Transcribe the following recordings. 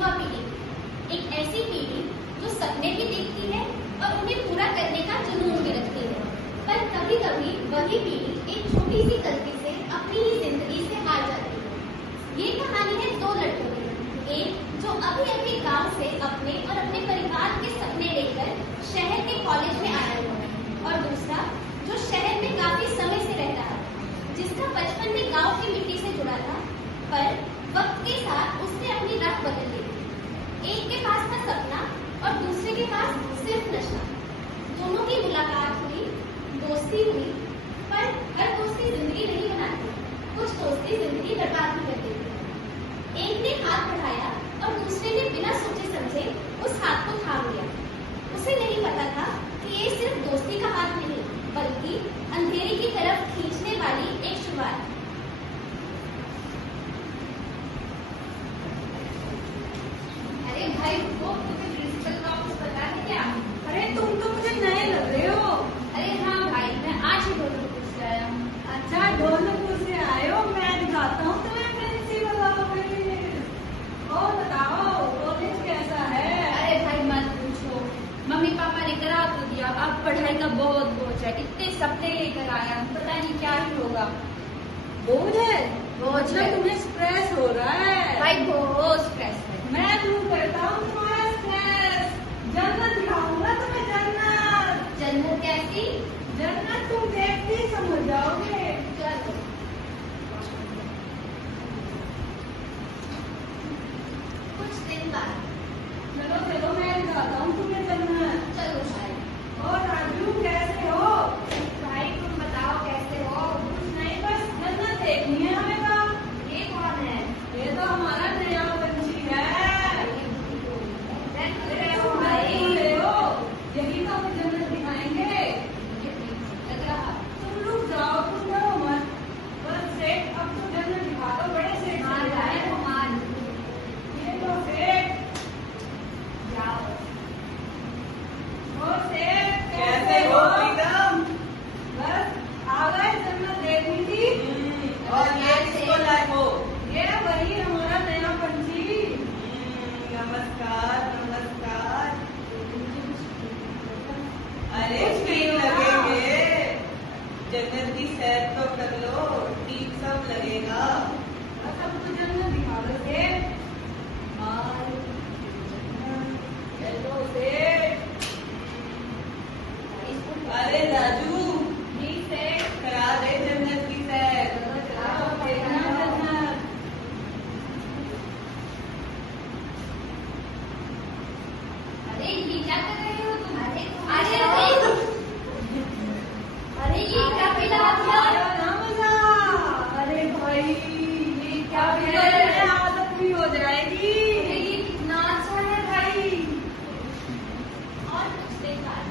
युवा पीढ़ी, एक ऐसी पीढ़ी जो सपने भी देखती है और उन्हें पूरा करने का जुनून भी रखती है। पर कभी कभी वही पीढ़ी एक छोटी सी गलती से अपनी ही जिंदगी से हार जाती है। ये कहानी है दो लड़कों की, एक जो अभी अभी गांव से अपने और अपने परिवार के सपने लेकर शहर के कॉलेज में आया हुआ है, और दूसरा जो शहर में काफी समय से रहता है, जिसका बचपन में गांव की मिट्टी से जुड़ा था, पर वक्त के साथ उसने अपनी राह बदल ली। एक के पास था सपना और दूसरे के पास सिर्फ नशा। दोनों की मुलाकात हुई, दोस्ती हुई, पर हर दोस्ती जिंदगी नहीं बनाती, कुछ दोस्ती जिंदगी बर्बाद भी कर देती है। एक ने हाथ बढ़ाया और दूसरे ने बिना सोचे समझे उस हाथ को थाम लिया। उसे नहीं पता था कि ये सिर्फ दोस्ती का हाथ नहीं, बल्कि अंधेरे की तरफ खींचने वाली एक शुरुआत। अरे भाई, वो मुझे प्रिंसिपल का ऑफिस पता है क्या? अरे तुम तो मुझे नए लग रहे हो। अरे हाँ भाई, मैं आज ही ढोलकपुर से आया हूँ। अच्छा, ढोलकपुर से आए हो? मैं दिखाता हूँ तुम्हें प्रिंसिपल ऑफिस। और बताओ, कॉलेज कैसा है? अरे भाई मत पूछो, मम्मी पापा ने करा तो दिया, अब पढ़ाई का बहुत बोझ है। इतने सपने लेकर आया हूँ, पता नहीं क्या ही होगा। बोझ है? बोझ है। तुम्हें स्ट्रेस हो रहा है? भाई बहुत स्ट्रेस है। मैं दूर करता हूँ तुम्हारा स्ट्रेस। जन्नत दिखाऊंगा तुम्हें, जन्नत। जन्नत कैसी? जन्नत तुम देखते ही समझ जाओगे। चलो। कुछ दिन बाद चलो चलो, मैं दिखाता हूँ तुम्हें जन्नत। चलो शायद। और राजू कैसे हो? भाई तुम बताओ कैसे हो? कुछ नहीं, बस जन्नत देखनी है हमें तो। ये कौन है? ये तो हमारा नया पंछी है। ले हो, यही तो हमें जन्नत दिखाएंगे। लग रहा। तुम रुक जाओ, तुम डरो मत। बस सेठ, अब तो जन्नत दिखा दो, बड़े सेठ मार जाए तो मार। ये तो सेठ। जाओ। ओ सेठ, कैसे हो प्रीतम? बस आ गए, जन्नत देखनी थी। और ये किसको लाए हो? ये वही हमारा नया पंछी। नमस्कार नमस्कार। अरे कुछ नहीं ठीक होगा। लगेंगे, जन्नत की सैर तो कर लो, ठीक सब लगेगा। बस अब तो जन्नत दिखा दो सेठ। चलो सेठ। अरे राजू, जी सेठ। करा दे जन्नत की सैर। आओ, देखना जन्नत। अरे ये क्या कर रहे हो तुम? अरे अरे ये क्या पिला दिया? आया ना मजा? अरे भाई, ये क्या अरे, है? आदत भी हो जाएगी। ये कितना अच्छा है भाई। और कुछ दिन बाद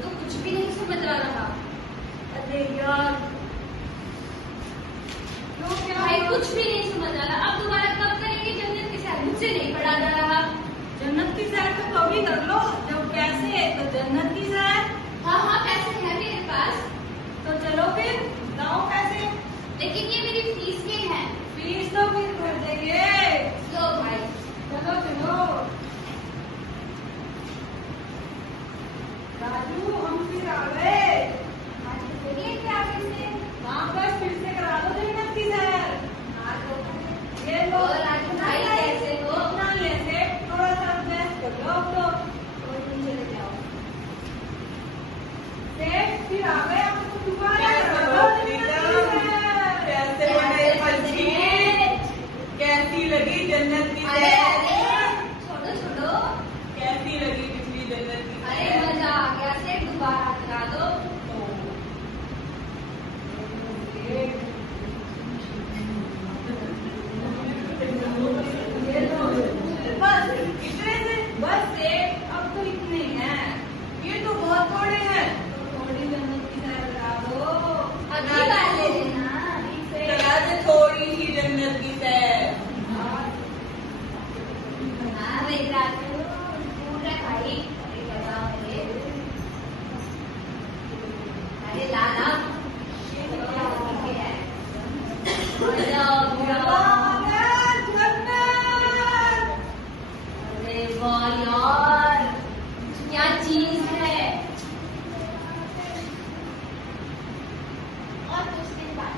तो कुछ भी नहीं समझ आ रहा। अरे यार, क्यों क्या भाई हुआ? कुछ भी नहीं समझ आ रहा। अब दोबारा कब करेंगे जन्नत के साथ? मुझसे नहीं पढ़ा जा रहा। जन्नत की सैर तो कभी कर लो, जब पैसे है तो जन्नत की सैर। हाँ हाँ, पैसे है मेरे पास, तो चलो फिर, लाओ पैसे। लेकिन ये मेरी फीस के हैं। फीस तो फिर भर देंगे। लो भाई। चलो चलो। राजू, हम फिर आ गए। आज तो बोलिए क्या फिर से? हाँ, बस फिर से करा दो जन्नत की सैर। हाँ तो ये लो। और राजू भाई कैसे हो? इतना ही है सेठ, थोड़ा सा अभ्यास कर लो अब तो। और तुम चले जाओ। सेठ, फिर आ गए, अब तो दोबारा कैसे करा हो दो प्रीतम? जन्नत की सैर। कैसे बने पंछी? कैसी लगी जन्नत की अरे सैर? अरे, छोड़ो छोड़ो। कैसी लगी पिछली जन्नत की अरे सैर? मजा आ गया से, दोबारा करा दो। देख रहा है पूरा भाई। अरे क्या है? अरे लाला अरे वाह यार, क्या चीज है। और कुछ दिन बाद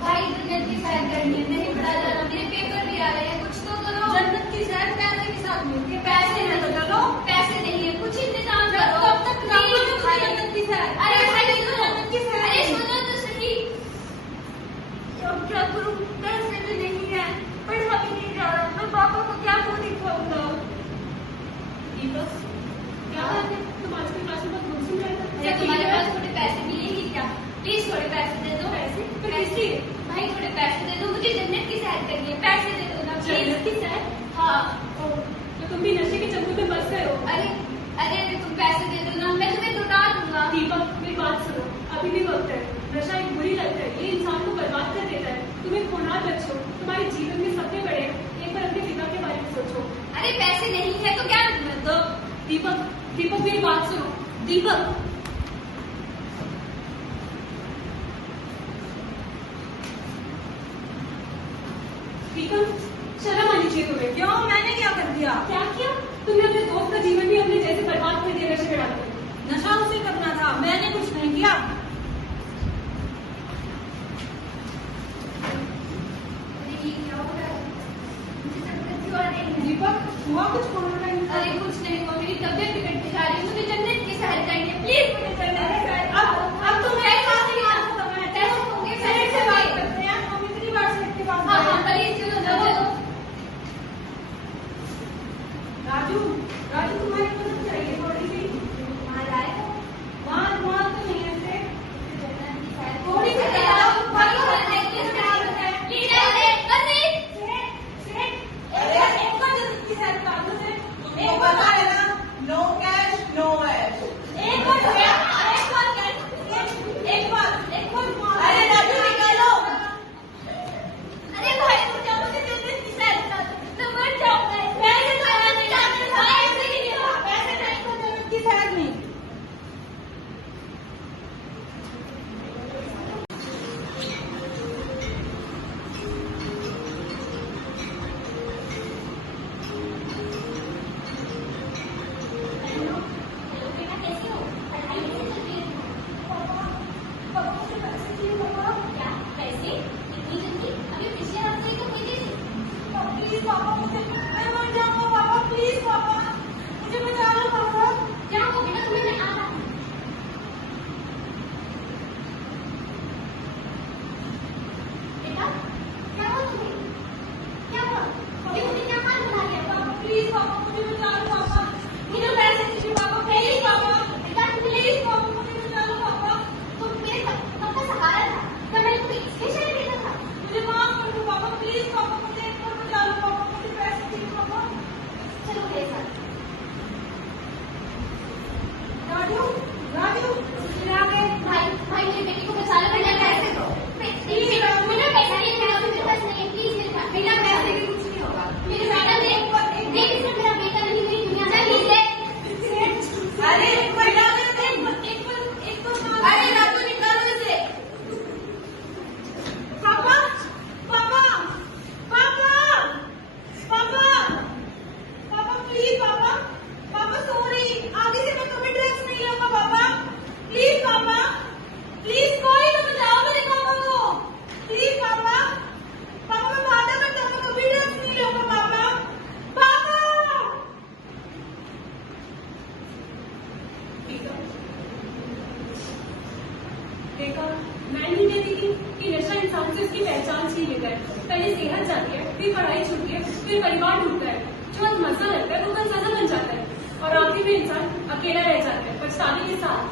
भाई जन्नत की सैर करनी है, नहीं पढ़ा जा रहा, मेरे पेपर भी आ रहे हैं, कुछ तो करो। जन्नत की सैर पैसे के साथ मिलके पैसे है तो चलो। पैसे नहीं है, कुछ इंतजाम करो। कब तक करोगे जन्नत की सैर? अरे भाई सुनो, जन्नत की सैर अरे नहीं। सुनो तो सही। अब क्या करूं? पैसे भी नहीं है, पढ़ा भी नहीं जा रहा, मैं पापा को क्या तो दिखाऊंगा? दीपक, क्या बात है? तुम आज की क्लास में बहुत गुमसुम रहे थे। अरे तुम्हारे पास थोड़े पैसे मिलेंगे क्या? प्लीज थोड़े पैसे दे दो। पैसे? पर किसके? भाई थोड़े पैसे दे दो, मुझे जन्नत की सैर करनी है, पैसे दे दो ना जन्नत प्लीज। की सैर? हाँ। तो तुम भी नशे के चंगुल में बस गए हो। अरे अरे तुम पैसे दे दो ना, मैं तुम्हें लौटा दूंगा। दीपक, मेरी बात सुनो, अभी भी वक्त है। नशा एक बुरी लत है, ये इंसान को बर्बाद कर देता है। तुम एक होनहार बच्चे हो, तुम्हारे जीवन में सपने बड़े हैं, एक बार अपने पिता के बारे में सोचो। अरे पैसे नहीं है तो क्या तुम्हें दो। दीपक, दीपक मेरी बात सुनो, दीपक। दीपक, शर्म आनी चाहिए तुम्हें। क्यों? मैंने क्या कर दिया? क्या किया? तुमने अपने दोस्त का जीवन भी अपने जैसे बर्बाद कर दिया नशे में डालकर। नशा उसे करना था, मैंने कुछ नहीं किया। अरे ये क्या हो रहा है? मुझे तबीयत क्यों आ रही है? दीपक, हुआ कुछ कोरोना टाइम? अरे कुछ नहीं हुआ, मेरी तबीयत बिगड़ती जा रही है, मुझे जन्नत की सैर करनी है, प्लीज मुझे जन्नत की सैर। अब तुम पैसे होंगे, पैसे से बात करते हैं। हम इतनी बार से इसके पास हाँ गए। हाँ प्लीज चलो चलो। राजू, राजू तुम्हारी मदद चाहिए थोड़ी सी। वहाँ जाएगा वहाँ तो नहीं है ऐसे। जन्नत की सैर थोड़ी सी बताओ, बताओ, प्लीज अरे एक बार जन्नत की सैर बता दो मुझे। तुमको पता है ना, नो कैश नो ऐश। एक बार अरे राजू निकालो। अरे भाई मुझे मुझे जन्नत की सैर करा दो, मैं मर जाऊंगा। पैसे खाना नहीं लाते भाई, पैसे नहीं तो जन्नत की सैर नहीं। बेटा कैसे हो? पढ़ाई कैसे चल रही है? पापा मुझे पैसे चाहिए पापा। क्या पैसे? इतनी जल्दी? अभी पिछले हफ्ते ही तो हुई थी। प्लीज पापा, मुझे मैं मर जाऊंगा पापा, प्लीज पापा मुझे बचा लो पापा। क्या हो बेटा, तुम्हें मैं आ रहा हूँ। बेटा क्या हुआ तुम्हें? क्या हुआ? ये मुझे क्या हाल बना दिया? पापा प्लीज पापा मुझे बचा लो पापा। मुझे पैसे दीजिए पापा, प्लीज पापा। बेटा प्लीज पापा मुझे बचा लो पापा। तुम मेरे कब का सहारा था, क्या मैंने तुम्हें इसलिए शहर भेजा था? मुझे माफ कर दो पापा, प्लीज पापा मुझे एक बार बचा लो पापा, मुझे पैसे चाहिए पापा। चलो मेरे साथ। राजू, राजू आ गए भाई, भाई मेरी बेटी को बचा लो, बेटा पैसे दो। मेरा पैसा नहीं है, मेरे पास नहीं है, प्लीज मेरे पास। बिना पैसे के कुछ नहीं होगा। मेरे बेटा देख सिर्फ मेरा बेटा नहीं, मेरी दुनिया में प्लीज है। अरे एक बार अरे राजू निकालो इसे। पापा, पापा, पापा, पापा, पापा प्लीज पापा, पापा सॉरी, आगे से मैं कभी ड्रग्स नहीं लूंगा पापा, प्लीज पापा, प्लीज कोई तो बचाओ मेरे पापा को, प्लीज पापा, पापा मैं वादा करता हूँ मैं कभी ड्रग्स नहीं लूंगा पापा, पापा। देखा, मैं नहीं कहती थी कि नशा इंसान से उसकी पहचान छीन लेता है। पहले सेहत जाती है, फिर पढ़ाई छूटती है, फिर परिवार टूटता है, जो आज मजा लगता है वो कल सजा बन जाता है, और आखिर में इंसान अकेला रह जाता है पछताने के साथ।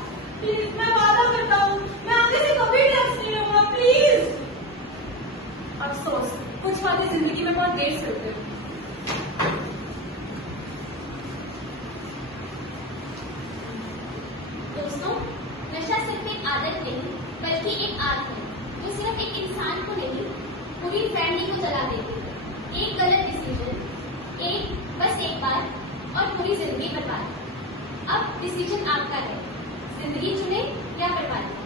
प्लीज मैं वादा करता हूँ मैं आगे से कभी ड्रग्स नहीं लूंगा, प्लीज। अफसोस कुछ बातें जिंदगी में बहुत देर से होते हैं। दोस्तों, नशा सिर्फ एक आदत नहीं बल्कि एक आग है जो सिर्फ एक इंसान को नहीं पूरी फैमिली को जला देती है। एक गलत डिसीजन, बस एक बार और पूरी जिंदगी बर्बाद। अब डिसीजन आपका है, जिंदगी चुने या बर्बाद।